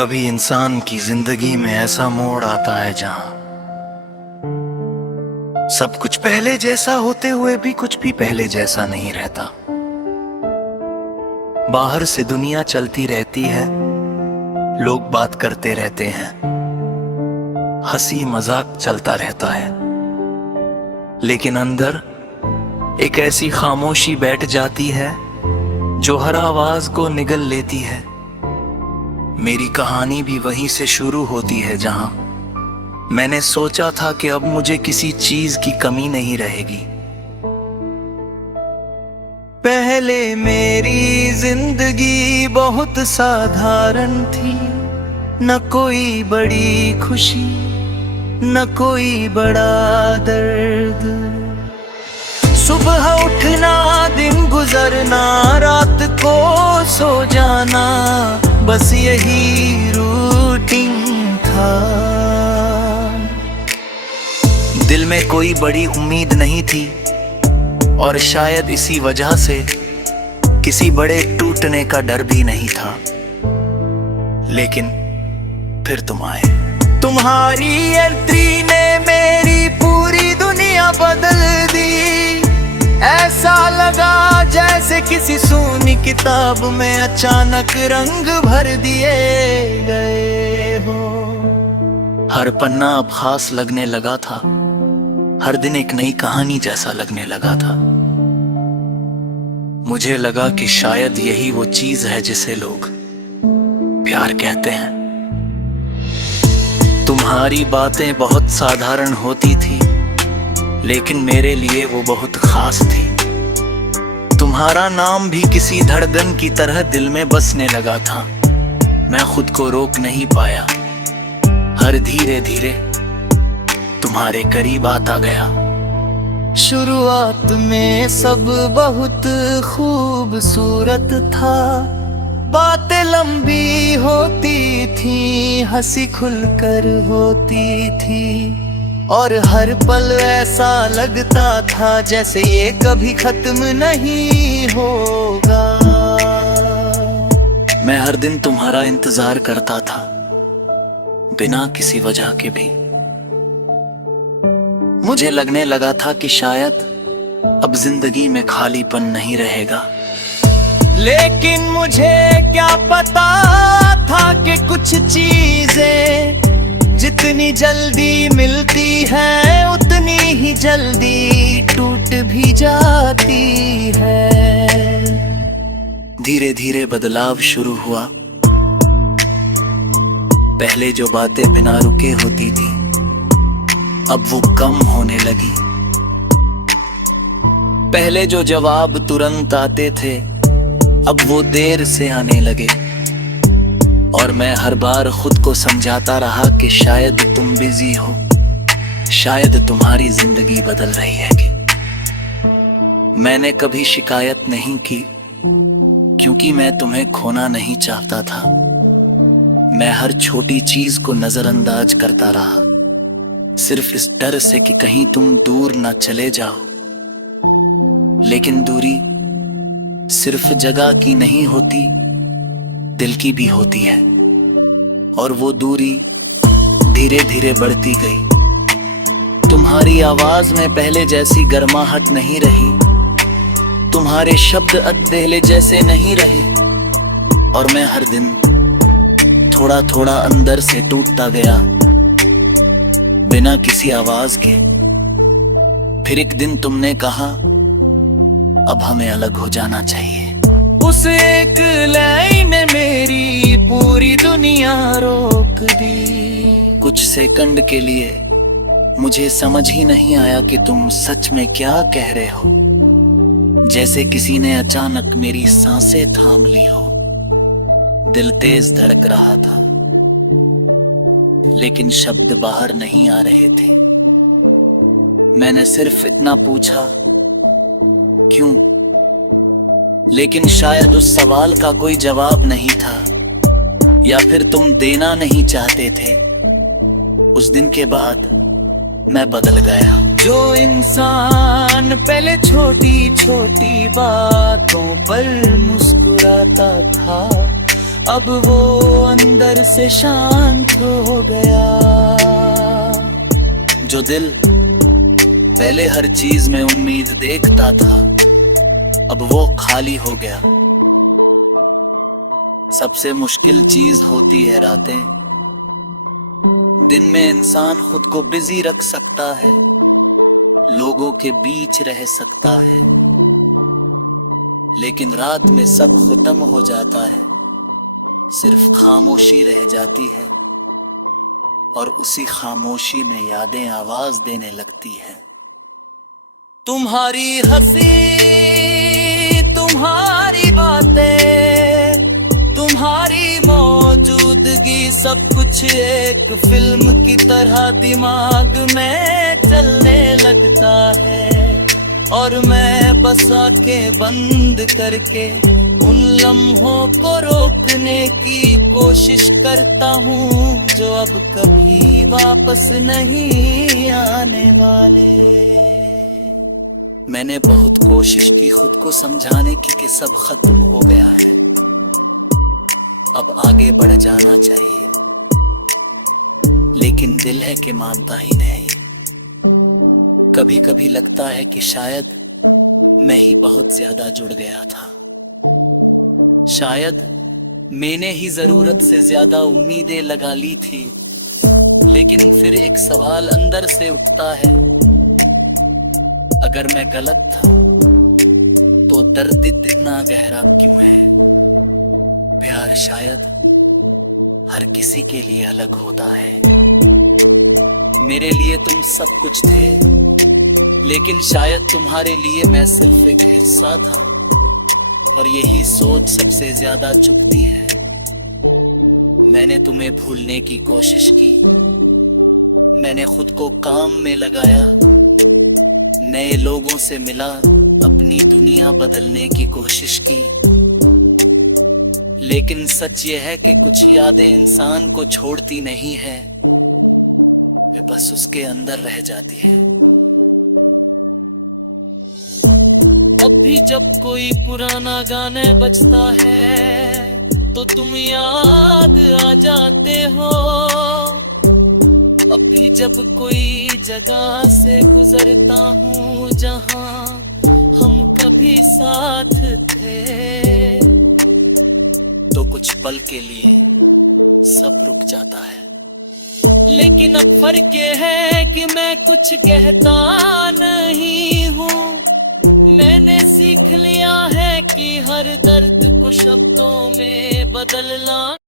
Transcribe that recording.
कभी इंसान की जिंदगी में ऐसा मोड़ आता है जहां सब कुछ पहले जैसा होते हुए भी कुछ भी पहले जैसा नहीं रहता। बाहर से दुनिया चलती रहती है, लोग बात करते रहते हैं, हंसी मजाक चलता रहता है, लेकिन अंदर एक ऐसी खामोशी बैठ जाती है जो हर आवाज को निगल लेती है। मेरी कहानी भी वहीं से शुरू होती है जहां मैंने सोचा था कि अब मुझे किसी चीज की कमी नहीं रहेगी। पहले मेरी जिंदगी बहुत साधारण थी, न कोई बड़ी खुशी न कोई बड़ा दर्द। सुबह उठना, दिन गुजरना, रात को सो जाना, बस यही रूटीन था। दिल में कोई बड़ी उम्मीद नहीं थी और शायद इसी वजह से किसी बड़े टूटने का डर भी नहीं था। लेकिन फिर तुम आए, तुम्हारी एंट्री ने मेरी पूरी दुनिया बदल दी। ऐसा लगा जैसे किसी सूनी किताब में अचानक रंग भर दिए गए हो। हर पन्ना अब खास लगने लगा था, हर दिन एक नई कहानी जैसा लगने लगा था। मुझे लगा कि शायद यही वो चीज है जिसे लोग प्यार कहते हैं। तुम्हारी बातें बहुत साधारण होती थी, लेकिन मेरे लिए वो बहुत खास थी। तुम्हारा नाम भी किसी धड़कन की तरह दिल में बसने लगा था। मैं खुद को रोक नहीं पाया, हर धीरे धीरे तुम्हारे करीब आता गया। शुरुआत में सब बहुत खूबसूरत था, बातें लंबी होती थी, हंसी खुलकर होती थी, और हर पल ऐसा लगता था जैसे ये कभी खत्म नहीं होगा। मैं हर दिन तुम्हारा इंतजार करता था, बिना किसी वजह के भी। मुझे लगने लगा था कि शायद अब जिंदगी में खालीपन नहीं रहेगा। लेकिन मुझे क्या पता था कि कुछ चीजें जितनी जल्दी मिलती है उतनी ही जल्दी टूट भी जाती है। धीरे धीरे बदलाव शुरू हुआ। पहले जो बातें बिना रुके होती थी अब वो कम होने लगी। पहले जो जवाब तुरंत आते थे अब वो देर से आने लगे, और मैं हर बार खुद को समझाता रहा कि शायद तुम बिजी हो, शायद तुम्हारी जिंदगी बदल रही है। कि मैंने कभी शिकायत नहीं की, क्योंकि मैं तुम्हें खोना नहीं चाहता था। मैं हर छोटी चीज को नजरअंदाज करता रहा, सिर्फ इस डर से कि कहीं तुम दूर ना चले जाओ। लेकिन दूरी सिर्फ जगह की नहीं होती, दिल की भी होती है, और वो दूरी धीरे धीरे बढ़ती गई। तुम्हारी आवाज में पहले जैसी गर्माहट नहीं रही, तुम्हारे शब्द अधेले जैसे नहीं रहे, और मैं हर दिन थोड़ा थोड़ा अंदर से टूटता गया, बिना किसी आवाज के। फिर एक दिन तुमने कहा अब हमें अलग हो जाना चाहिए। उस एक लाइन ने मेरी पूरी दुनिया रोक दी। कुछ सेकंड के लिए मुझे समझ ही नहीं आया कि तुम सच में क्या कह रहे हो। जैसे किसी ने अचानक मेरी सांसें थाम ली हो। दिल तेज धड़क रहा था, लेकिन शब्द बाहर नहीं आ रहे थे। मैंने सिर्फ इतना पूछा, क्यों? लेकिन शायद उस सवाल का कोई जवाब नहीं था, या फिर तुम देना नहीं चाहते थे। उस दिन के बाद मैं बदल गया। जो इंसान पहले छोटी छोटी बातों पर मुस्कुराता था, अब वो अंदर से शांत हो गया। जो दिल पहले हर चीज में उम्मीद देखता था, अब वो खाली हो गया। सबसे मुश्किल चीज होती है रातें। दिन में इंसान खुद को बिजी रख सकता है, लोगों के बीच रह सकता है, लेकिन रात में सब खत्म हो जाता है, सिर्फ खामोशी रह जाती है, और उसी खामोशी में यादें आवाज देने लगती है। तुम्हारी हंसी, तुम्हारी बातें, तुम्हारी मौजूदगी, सब कुछ एक फिल्म की तरह दिमाग में चलने लगता है। और मैं बस आंखें बंद करके उन लम्हों को रोकने की कोशिश करता हूँ, जो अब कभी वापस नहीं आने वाले। मैंने बहुत कोशिश की खुद को समझाने की कि सब खत्म हो गया है, अब आगे बढ़ जाना चाहिए, लेकिन दिल है कि मानता ही नहीं। कभी कभी लगता है कि शायद मैं ही बहुत ज्यादा जुड़ गया था, शायद मैंने ही जरूरत से ज्यादा उम्मीदें लगा ली थी। लेकिन फिर एक सवाल अंदर से उठता है, अगर मैं गलत था तो दर्द इतना गहरा क्यों है? प्यार शायद हर किसी के लिए अलग होता है। मेरे लिए तुम सब कुछ थे, लेकिन शायद तुम्हारे लिए मैं सिर्फ एक हिस्सा था, और यही सोच सबसे ज्यादा चुभती है। मैंने तुम्हें भूलने की कोशिश की, मैंने खुद को काम में लगाया, नए लोगों से मिला, अपनी दुनिया बदलने की कोशिश की, लेकिन सच ये है कि कुछ यादें इंसान को छोड़ती नहीं है, वे बस उसके अंदर रह जाती है। अब भी जब कोई पुराना गाना बजता है तो तुम याद आ जाते हो। अब भी जब कोई जगह से गुजरता हूँ जहाँ हम कभी साथ थे, तो कुछ पल के लिए सब रुक जाता है। लेकिन अब फर्क ये है कि मैं कुछ कहता नहीं हूँ, मैंने सीख लिया है कि हर दर्द को शब्दों में बदलना